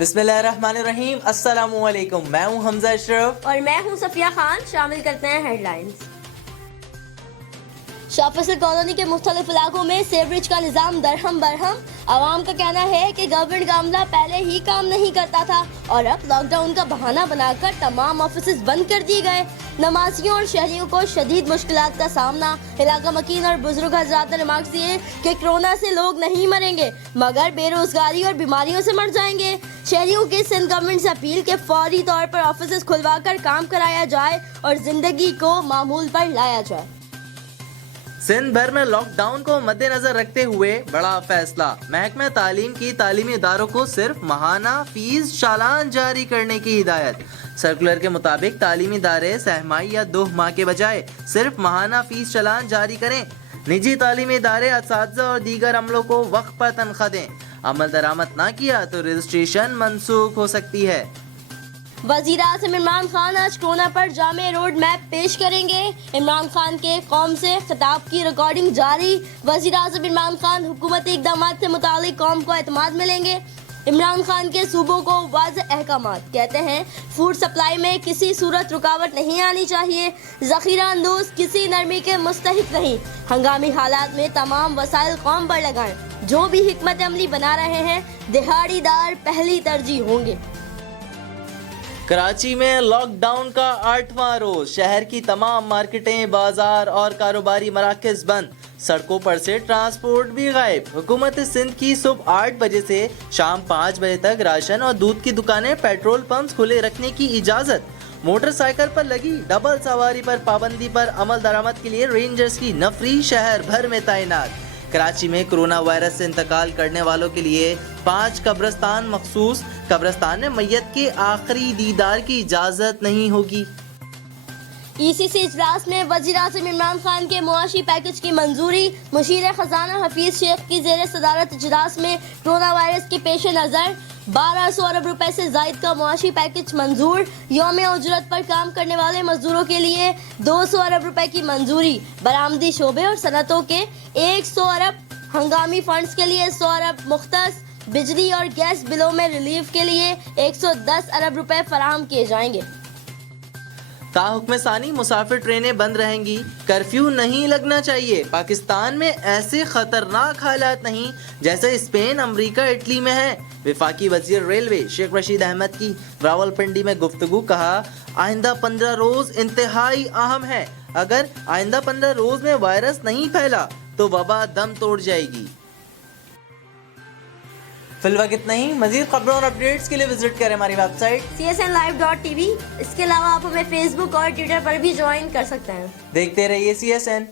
بسم اللہ الرحمن الرحیم، السلام علیکم، میں ہوں حمزہ اشرف اور میں ہوں صفیہ خان۔ شامل کرتے ہیں ہیڈ لائنز۔ شاہ فیصل کالونی کے مختلف علاقوں میں سیوریج کا نظام درہم برہم۔ عوام کا کہنا ہے کہ گورنمنٹ کا عملہ پہلے ہی کام نہیں کرتا تھا اور اب لاک ڈاؤن کا بہانہ بنا کر تمام آفیسز بند کر دیے گئے۔ نمازیوں اور شہریوں کو شدید مشکلات کا سامنا۔ علاقہ مکین اور بزرگ حضرات نے ریمارکس دیے کہ کورونا سے لوگ نہیں مریں گے مگر بے روزگاری اور بیماریوں سے مر جائیں گے۔ شہریوں کی سندھ گورنمنٹ سے اپیل کہ فوری طور پر آفیسز کھلوا کر کام کرایا جائے اور زندگی کو معمول پر لایا جائے۔ سندھ بھر میں لاک ڈاؤن کو مد نظر رکھتے ہوئے بڑا فیصلہ۔ محکمہ تعلیم کی تعلیمی اداروں کو صرف ماہانہ فیس چالان جاری کرنے کی ہدایت۔ سرکولر کے مطابق تعلیمی ادارے سہ ماہی یا 2 ماہ کے بجائے صرف ماہانہ فیس چالان جاری کریں۔ نجی تعلیمی ادارے اساتذہ اور دیگر عملوں کو وقت پر تنخواہ دیں۔ عمل درآمد نہ کیا تو رجسٹریشن منسوخ ہو سکتی ہے۔ وزیر اعظم عمران خان آج کورونا پر جامع روڈ میپ پیش کریں گے۔ عمران خان کے قوم سے خطاب کی ریکارڈنگ جاری۔ وزیر اعظم عمران خان حکومتی اقدامات سے متعلق قوم کو اعتماد ملیں گے۔ عمران خان کے صوبوں کو واضح احکامات، کہتے ہیں فوڈ سپلائی میں کسی صورت رکاوٹ نہیں آنی چاہیے، ذخیرہ اندوز کسی نرمی کے مستحق نہیں، ہنگامی حالات میں تمام وسائل قوم پر لگائیں، جو بھی حکمت عملی بنا رہے ہیں دہاڑی دار پہلی ترجیح ہوں گے۔ کراچی میں لاک ڈاؤن کا 8واں روز، شہر کی تمام مارکیٹیں، بازار اور کاروباری مراکز بند، سڑکوں پر سے ٹرانسپورٹ بھی غائب۔ حکومت سندھ کی صبح 8 بجے سے شام 5 بجے تک راشن اور دودھ کی دکانیں، پیٹرول پمپس کھلے رکھنے کی اجازت۔ موٹر سائیکل پر لگی ڈبل سواری پر پابندی پر عمل درآمد کے لیے رینجرز کی نفری شہر بھر میں تعینات۔ کراچی میں کرونا وائرس سے انتقال کرنے والوں کے لیے 5 قبرستان مخصوص۔ قبرستان میں میت کے آخری دیدار کی اجازت نہیں ہوگی۔ ای سی سی اجلاس میں وزیر اعظم عمران خان کے معاشی پیکج کی منظوری۔ مشیر خزانہ حفیظ شیخ کی زیر صدارت اجلاس میں کورونا وائرس کے پیش نظر 1200 ارب روپے سے زائد کا معاشی پیکج منظور۔ یوم اجرت پر کام کرنے والے مزدوروں کے لیے 200 ارب روپے کی منظوری۔ برآمدی شعبے اور صنعتوں کے 100 ارب، ہنگامی فنڈز کے لیے 100 ارب مختص۔ بجلی اور گیس بلوں میں ریلیف کے لیے 110 ارب روپے فراہم کیے جائیں گے۔ تا حکم ثانی مسافر ٹرینیں بند رہیں گی، کرفیو نہیں لگنا چاہیے۔ پاکستان میں ایسے خطرناک حالات نہیں جیسے اسپین، امریکہ، اٹلی میں ہیں۔ وفاقی وزیر ریلوے شیخ رشید احمد کی راولپنڈی میں گفتگو، کہا آئندہ 15 روز انتہائی اہم ہے۔ اگر آئندہ 15 روز میں وائرس نہیں پھیلا تو وبا دم توڑ جائے گی۔ فی الوقت اتنا ہی۔ مزید خبروں اور اپڈیٹس کے لیے وزٹ کریں ہماری ویب سائٹ csnlive.tv۔ اس کے علاوہ آپ ہمیں فیس بک اور ٹویٹر پر بھی جوائن کر سکتے ہیں۔ دیکھتے رہیے CSN۔